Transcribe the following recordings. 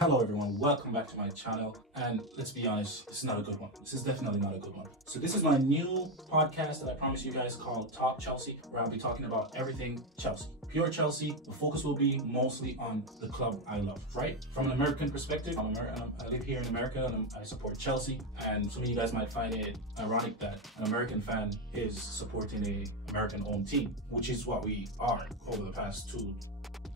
Hello everyone, welcome back to my channel, and let's be honest, this is not a good one. This is definitely not a good one. So this is my new podcast that I promised you guys called Talk Chelsea, where I'll be talking about everything Chelsea. Pure Chelsea. The focus will be mostly on the club I love, right? From an American perspective, I live here in America and I support Chelsea, and some of you guys might find it ironic that an American fan is supporting a American-owned team, which is what we are over the past 2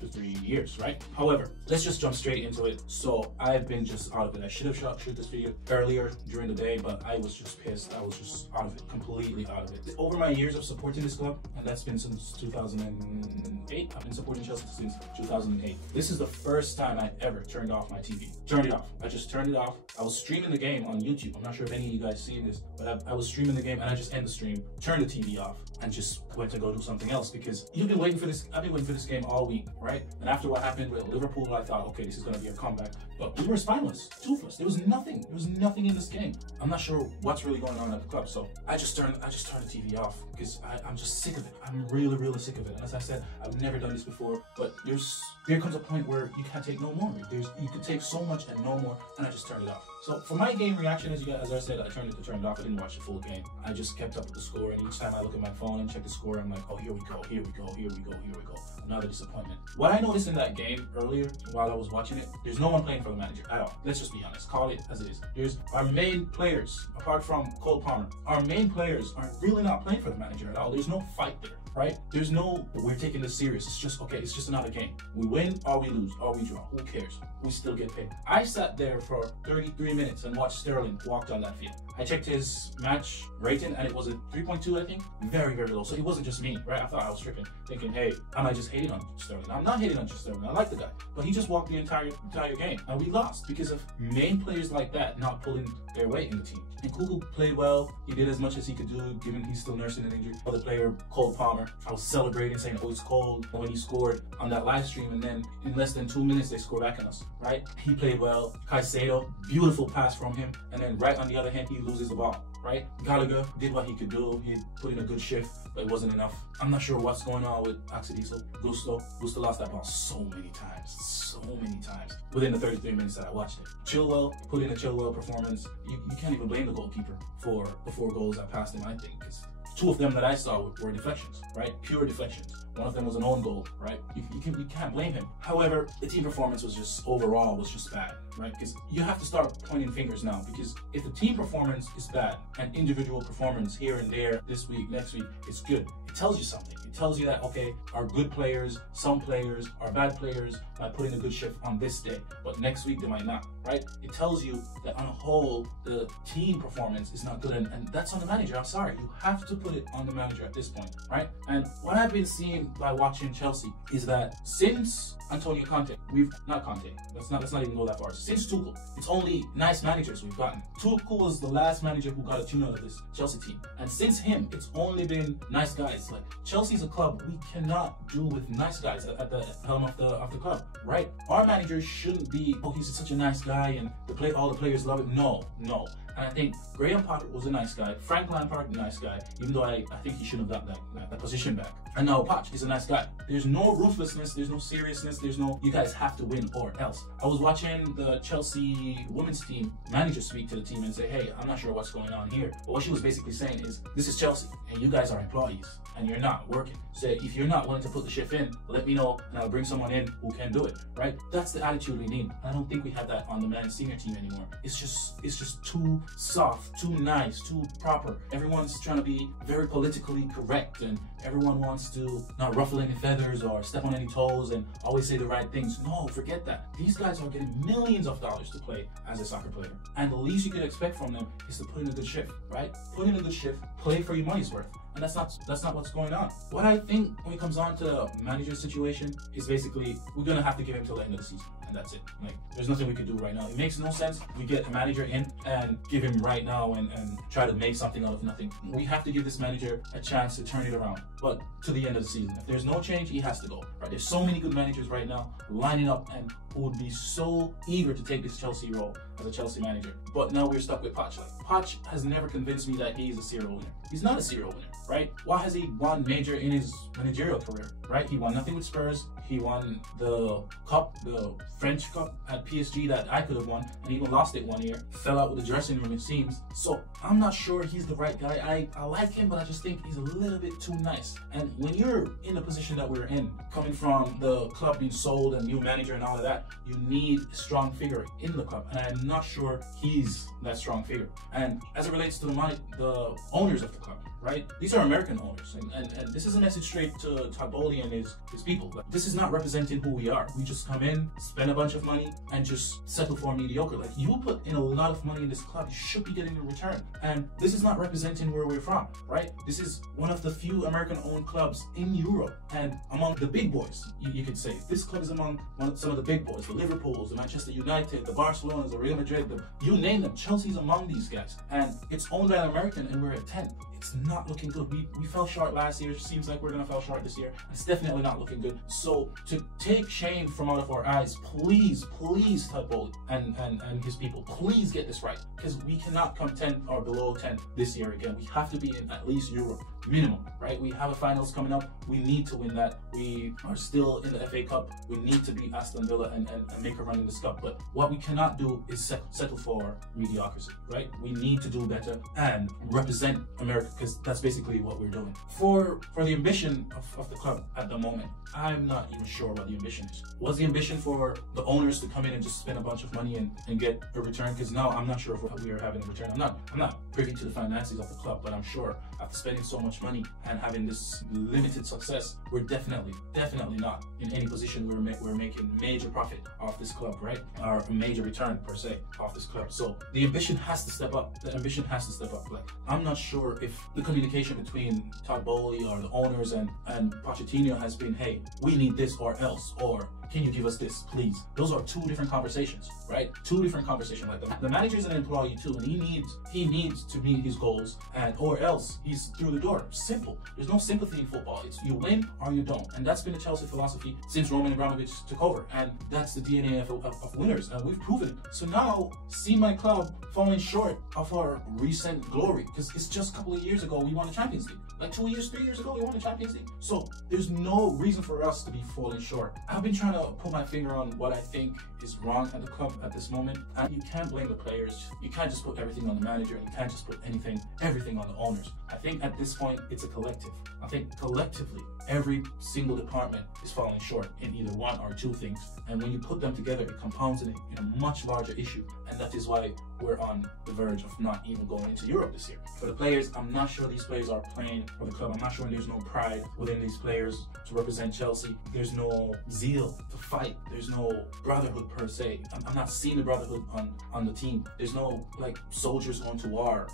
to 3 years, right? However, let's just jump straight into it. So I've been just out of it. I should have shot this video earlier during the day, but I was just pissed. I was just out of it, completely out of it. Over my years of supporting this club, and that's been since 2008. I've been supporting Chelsea since 2008. This is the first time I ever turned off my TV. Turned it off. I just turned it off. I was streaming the game on YouTube. I'm not sure if any of you guys seen this, but I was streaming the game and I just end the stream, turned the TV off, and just went to go do something else because you've been waiting for this. I've been waiting for this game all week, right? And after what happened with Liverpool, I thought, okay, this is going to be a comeback. But we were spineless, toothless. There was nothing. There was nothing in this game. I'm not sure what's really going on at the club. So I just turned the TV off because I'm just sick of it. I'm really, really sick of it. And as I said, I've never done this before. But there comes a point where you can't take no more. You could take so much and no more. And I just turned it off. So for my game reaction, as I said, I turned it off. I didn't watch the full game. I just kept up with the score, and each time I look at my phone and check the score, I'm like, oh, here we go, here we go, here we go, here we go. Another disappointment. What I noticed in that game earlier, while I was watching it, there's no one playing for the manager at all. Let's just be honest, call it as it is. There's our main players, apart from Cole Palmer, our main players are really not playing for the manager at all. There's no fight there. Right? There's no, we're taking this serious. It's just, okay, it's just another game. We win or we lose or we draw. Who cares? We still get paid. I sat there for 33 minutes and watched Sterling walk on that field. I checked his match rating and it was a 3.2, I think. Very, very low. So it wasn't just me, right? I thought I was tripping, thinking, hey, am I just hating on Sterling? I'm not hating on Sterling. I like the guy. But he just walked the entire game. And we lost because of main players like that not pulling their weight in the team. And Kuku played well. He did as much as he could do, given he's still nursing an injury. Other player, Cole Palmer, I was celebrating, saying, oh, it's cold when he scored on that live stream, and then in less than 2 minutes, they score back on us, right? He played well. Caicedo, beautiful pass from him, and then right on the other hand, he loses the ball, right? Gallagher did what he could do. He put in a good shift, but it wasn't enough. I'm not sure what's going on with Axel Gusto lost that ball so many times within the 33 minutes that I watched it. Chilwell put in a Chilwell performance. You can't even blame the goalkeeper for the 4 goals that passed him, I think, because 2 of them that I saw were deflections, right? Pure deflections. One of them was an own goal, right? You can't blame him. However, the team performance was just overall was just bad, right? Because you have to start pointing fingers now, because if the team performance is bad and individual performance here and there, this week, next week, it's good. It tells you something. It tells you that, okay, our good players, some players, our bad players might put in a good shift on this day, but next week they might not, right? It tells you that on a whole, the team performance is not good, and that's on the manager. I'm sorry, you have to put it on the manager at this point, right? And what I've been seeing by watching Chelsea is that since Antonio Conte, let's not even go that far. Since Tuchel, it's only nice managers we've gotten. Tuchel was the last manager who got a tune out of this Chelsea team, and since him, it's only been nice guys. Like, Chelsea's a club we cannot do with nice guys at the helm of the club, right? Our manager shouldn't be, oh, he's such a nice guy and all the players love him. No. And I think Graham Potter was a nice guy. Frank Lampard, a nice guy, even though I think he shouldn't have gotten that position back. And now Poch is a nice guy. There's no ruthlessness, there's no seriousness, there's no, you guys have to win or else. I was watching the Chelsea women's team manager speak to the team and say, hey, I'm not sure what's going on here. But what she was basically saying is, this is Chelsea, and you guys are employees, and you're not working. So if you're not willing to put the shift in, let me know, and I'll bring someone in who can do it, right? That's the attitude we need. I don't think we have that on the men's senior team anymore. It's just too soft, too nice, too proper. Everyone's trying to be very politically correct, and everyone wants to not ruffle any feathers or step on any toes and always say the right things. No, forget that. These guys are getting millions of dollars to play as a soccer player, and the least you could expect from them is to put in a good shift, right? Put in a good shift, play for your money's worth. And that's not what's going on. What I think when it comes on to the manager situation is basically we're gonna have to give him till the end of the season, and that's it. Like, there's nothing we can do right now. It makes no sense we get a manager in and give him right now and try to make something out of nothing. We have to give this manager a chance to turn it around, but to the end of the season. If there's no change, he has to go. Right? There's so many good managers right now lining up and who would be so eager to take this Chelsea role as a Chelsea manager. But now we're stuck with Poch. Like, Poch has never convinced me that he's a serial winner. He's not a serial winner, right? What has he won major in his managerial career, right? He won nothing with Spurs. He won the cup, the French cup at PSG that I could have won, and even lost it one year. Fell out with the dressing room, it seems. So I'm not sure he's the right guy. I like him, but I just think he's a little bit too nice. And when you're in the position that we're in, coming from the club being sold and new manager and all of that, you need a strong figure in the club. And I'm not sure he's that strong figure. And as it relates to the owners of the club, right? These are American owners, and this is a message straight to Todd Bowley and his people. Like, this is not representing who we are. We just come in, spend a bunch of money, and just settle for mediocre. Like, you put in a lot of money in this club, you should be getting a return. And this is not representing where we're from, right? This is one of the few American-owned clubs in Europe, and among the big boys, you could say. This club is among some of the big boys, the Liverpools, the Manchester United, the Barcelonas, the Real Madrid, you name them. Chelsea's among these guys, and it's owned by an American, and we're at 10. It's not looking good. We fell short last year. It seems like we're gonna fall short this year. It's definitely not looking good. So to take shame from out of our eyes, please, Todd Bowley and his people, please get this right, because we cannot come 10 or below 10 this year again. We have to be in at least Europe minimum, right? We have a finals coming up. We need to win that. We are still in the FA Cup. We need to beat Aston Villa and make a run in this cup. But what we cannot do is settle for mediocrity, right? We need to do better and represent America, because that's basically what we're doing. For the ambition of the club at the moment, I'm not even sure what the ambition is. Was the ambition for the owners to come in and just spend a bunch of money and get a return? Because now I'm not sure if we are having a return. I'm not privy to the finances of the club, but I'm sure after spending so much money and having this limited success, we're definitely not in any position where we're making major profit off this club, right? Or a major return per se off this club. So the ambition has to step up. The ambition has to step up. Like, I'm not sure if the communication between Todd Bowley or the owners and Pochettino has been, hey, we need this or else, or can you give us this, please? Those are two different conversations, right? Two different conversations. Like, the manager is an employee too, and he needs to meet his goals, and or else he's through the door. Simple. There's no sympathy in football. It's you win or you don't, and that's been the Chelsea philosophy since Roman Abramovich took over, and that's the DNA of winners, and we've proven it. So now, see my club falling short of our recent glory, because it's just a couple of years ago we won the Champions League. Like 3 years ago we won the Champions League. So there's no reason for us to be falling short. I've been trying to put my finger on what I think is wrong at the club at this moment, and you can't blame the players. You can't just put everything on the manager, and you can't just put everything on the owners. I think at this point it's a collective. I think collectively every single department is falling short in either one or two things, and when you put them together, it compounds in a much larger issue, and that is why we're on the verge of not even going into Europe this year. For the players, I'm not sure these players are playing for the club. I'm not sure there's no pride within these players to represent Chelsea. There's no zeal to fight. There's no brotherhood per se. I'm not seeing the brotherhood on the team. There's no like soldiers going to war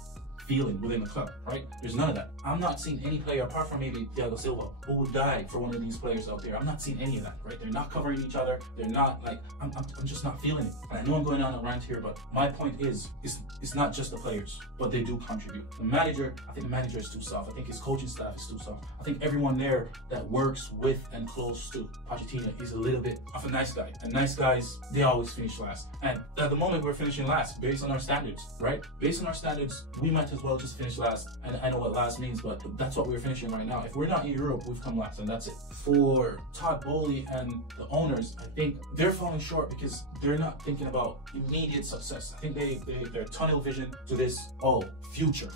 feeling within the club, right? There's none of that. I'm not seeing any player, apart from maybe Thiago Silva, who would die for one of these players out there. I'm not seeing any of that, right? They're not covering each other. They're not like, I'm just not feeling it. And I know I'm going on a rant here, but my point is, it's not just the players, but they do contribute. The manager, I think the manager is too soft. I think his coaching staff is too soft. I think everyone there that works with and close to Pochettino is a little bit of a nice guy. And nice guys, they always finish last. And at the moment, we're finishing last based on our standards, right? Based on our standards, we might as well just finish last. And I know what last means, but that's what we're finishing right now. If we're not in Europe, we've come last, and that's it. For Todd Bowley and the owners, I think they're falling short because they're not thinking about immediate success. I think they're tunnel vision to this, oh, future,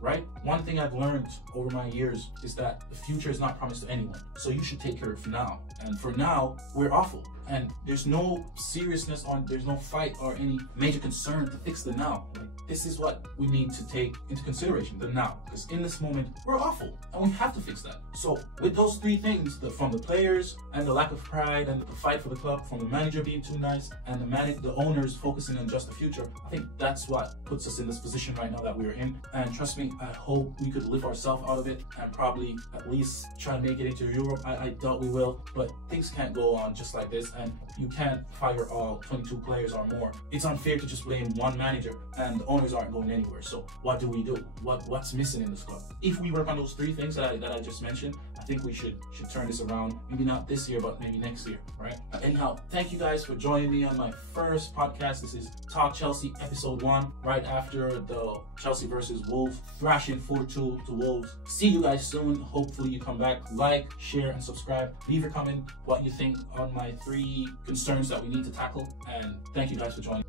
right? One thing I've learned over my years is that the future is not promised to anyone. So you should take care of now. And for now, we're awful. And there's no seriousness there's no fight or any major concern to fix the now. Like, this is what we need to take into consideration, the now. Because in this moment, we're awful and we have to fix that. So with those three things, from the players and the lack of pride and the fight for the club, from the manager being too nice and the owners focusing on just the future, I think that's what puts us in this position right now that we're in. And trust me, I hope we could lift ourselves out of it and probably at least try and make it into Europe. I doubt we will, but things can't go on just like this. And you can't fire all 22 players or more. It's unfair to just blame one manager, and the owners aren't going anywhere. So what do we do? What's missing in this club? If we work on those three things that I just mentioned, I think we should turn this around. Maybe not this year, but maybe next year, right? Anyhow, thank you guys for joining me on my first podcast. This is Talk Chelsea episode 1, right after the Chelsea versus Wolves, thrashing 4-2 to Wolves. See you guys soon. Hopefully you come back. Like, share, and subscribe. Leave your comment what you think on my 3 concerns that we need to tackle. And thank you guys for joining.